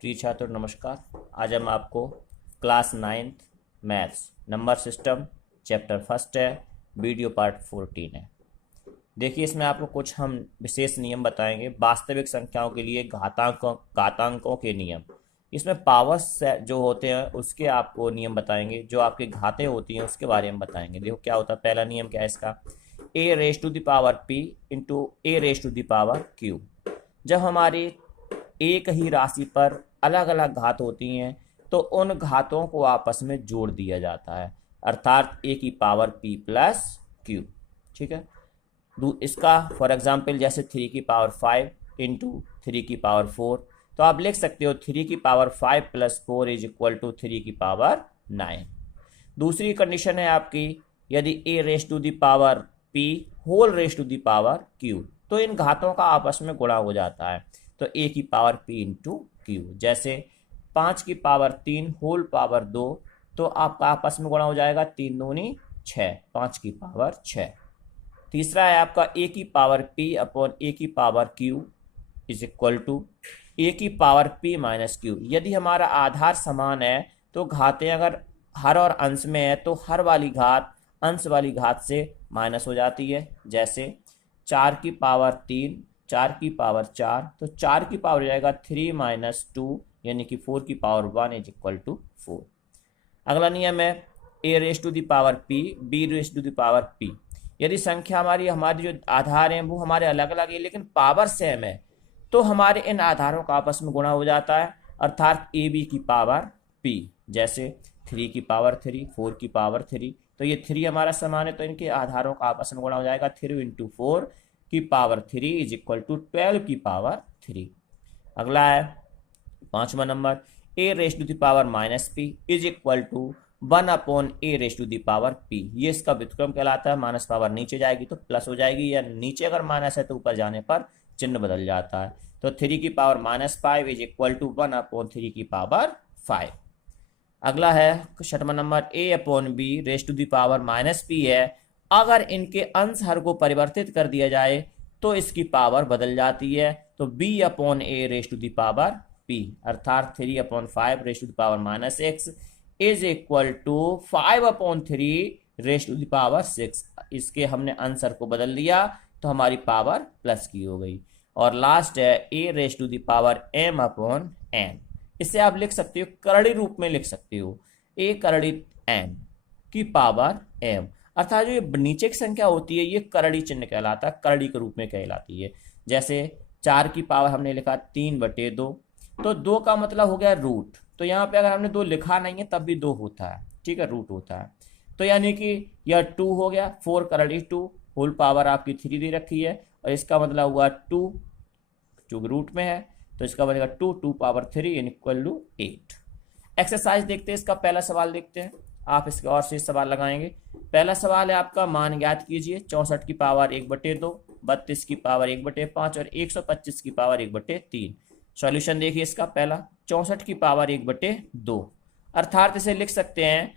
प्रिय छात्र नमस्कार। आज हम आपको class 9th maths number system chapter first है, वीडियो पार्ट 14 है। देखिए, इसमें आपको कुछ हम विशेष नियम बताएंगे। वास्तविक संख्याओं के लिए घातांकों के नियम, इसमें पावर्स जो होते हैं उसके आपको नियम बताएंगे। जो आपकी घातें होती हैं उसके बारे में बताएंगे। देखो क्या होता है, पहला नियम क्या है इसका, a raise to the power p into a raise to the power q। जब हमारी एक ही राशि पर अलग अलग घात होती हैं तो उन घातों को आपस में जोड़ दिया जाता है, अर्थात a की पावर p प्लस q। ठीक है, इसका फॉर एग्जांपल जैसे 3 की पावर 5 इंटू 3 की पावर 4, तो आप लिख सकते हो 3 की power 5 plus 4 is equal to 3 की पावर 9। दूसरी कंडीशन है आपकी, यदि a raise to the power p whole raise to the power q, तो इन घातों का आपस में गुणा हो जाता है, तो a की पावर p इंटू क्यू। जैसे 5 की पावर 3 होल पावर 2, तो आपका आपस में गुणा हो जाएगा 3 दूनी 6, 5 की पावर 6। तीसरा है आपका a की पावर p अपॉन a की power q is equal to a की पावर p माइनस q। यदि हमारा आधार समान है तो घातें अगर हर और अंश में है तो हर वाली घात अंश वाली घात से माइनस हो जाती है। जैसे 4 की पावर 3, 4 की पावर 4, तो 4 की पावर हो जाएगा 3 माइनस 2 यानी कि 4 की पावर 1 इज इक्वल टू 4। अगला नियम है a raise to the power p b raise to the power p। यदि संख्या हमारी जो आधार हैं वो हमारे अलग अलग है लेकिन पावर सेम है, तो हमारे इन आधारों का आपस में गुणा हो जाता है, अर्थात ए बी की पावर p। जैसे 3 की पावर 3, 4 की पावर 3, तो ये 3 हमारा समान है तो इनके आधारों का आपस में गुणा हो जाएगा 3 इंटू 4 की पावर 3 इज इक्वल टू 12 की पावर 3। अगला है 5वां number, a raise to the power minus p is equal to 1 upon a raise to the power p। ये इसका व्युत्क्रम कहलाता है। माइनस पावर नीचे जाएगी तो प्लस हो जाएगी, या नीचे अगर माइनस है तो ऊपर जाने पर चिन्ह बदल जाता है। तो 3 की power minus 5 is equal to 1 upon 3 की पावर 5। अगला है 6वां number, a upon b raise to the power minus p है। अगर इनके अंश हर को परिवर्तित कर दिया जाए तो इसकी पावर बदल जाती है, तो b upon a raise to the power p, अर्थात 3 upon 5 raise to the power minus x is equal to 5 upon 3 raise to the power 6। इसके हमने आंसर को बदल दिया तो हमारी पावर प्लस की हो गई। और लास्ट है a raise to the power m upon n। इसे आप लिख सकते हो करड़ी रूप में लिख सकते हो, a करड़ी n की पावर m, अर्थात जो ये नीचे की संख्या होती है ये करड़ी चिन्ह कहलाता है, करड़ी के रूप में कहलाती है। जैसे 4 की पावर हमने लिखा 3/2, तो 2 का मतलब हो गया रूट, तो यहाँ पे अगर हमने 2 लिखा नहीं है तब भी 2 होता है, ठीक है, रूट होता है। तो यानी कि यह 2 हो गया, 4 करड़ी 2 होल पावर आपकी 3 दे रखी है, और इसका मतलब हुआ 2 जो रूट में है, तो इसका बनेगा 2 पावर 3 इक्वल टू 8। एक्सरसाइज देखते हैं, इसका पहला सवाल देखते हैं, आप इसके और से सवाल लगाएंगे। पहला सवाल है आपका, मान ज्ञात कीजिए 64 की पावर 1/2, 32 की पावर 1/5 और 125 की पावर 1/3। सॉल्यूशन देखिए इसका पहला, 64 की पावर 1/2, अर्थात इसे लिख सकते हैं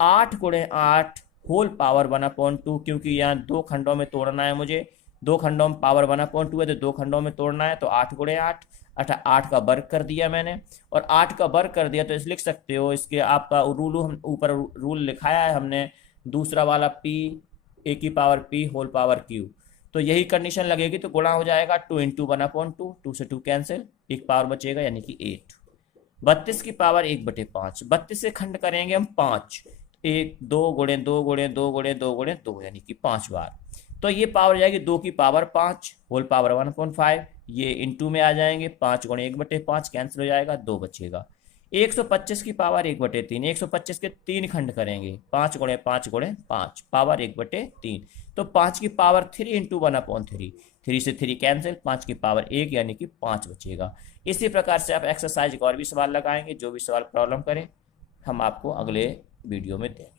8 गुणे 8 होल पावर 1/2, क्योंकि यहाँ 2 खंडों में तोड़ना है मुझे, 2 खंडों में पावर 1/2 है तो 2 खंडों में तोड़ना है, तो 8 गुणे 8, 8 का वर्ग कर दिया मैंने, और 8 का वर्ग कर दिया तो इस लिख सकते हो इसके आपका रूल, हम ऊपर रूल लिखाया है हमने, दूसरा वाला p a की power p whole power q, तो यही कंडीशन लगेगी तो गुणा हो जाएगा 2 इंटू 1/2, 2 से 2 कैंसिल, एक पावर बचेगा यानी कि 8। 32 की पावर 1/5, 32 से खंड करेंगे हम 5, 1 2 गुणे 2 गुणे 2 गुणे 2 गुणे 2 यानी कि 5 बार, तो ये पावर हो जाएगी 2 की पावर 5 होल पावर 1/5, ये इंटू में आ जाएंगे, 5 गुणे 1/5 कैंसिल हो जाएगा, 2 बचेगा। 125 की पावर 1/3, 125 के 3 खंड करेंगे, 5 गुणे 5 गुणे 5 पावर 1/3, तो 5 की पावर 3 इंटू 1/3, 3 से 3 कैंसिल, 5 की पावर 1 यानी कि 5 बचेगा। इसी प्रकार से आप एक्सरसाइज और भी सवाल लगाएंगे, जो भी सवाल प्रॉब्लम करें हम आपको अगले वीडियो में देंगे।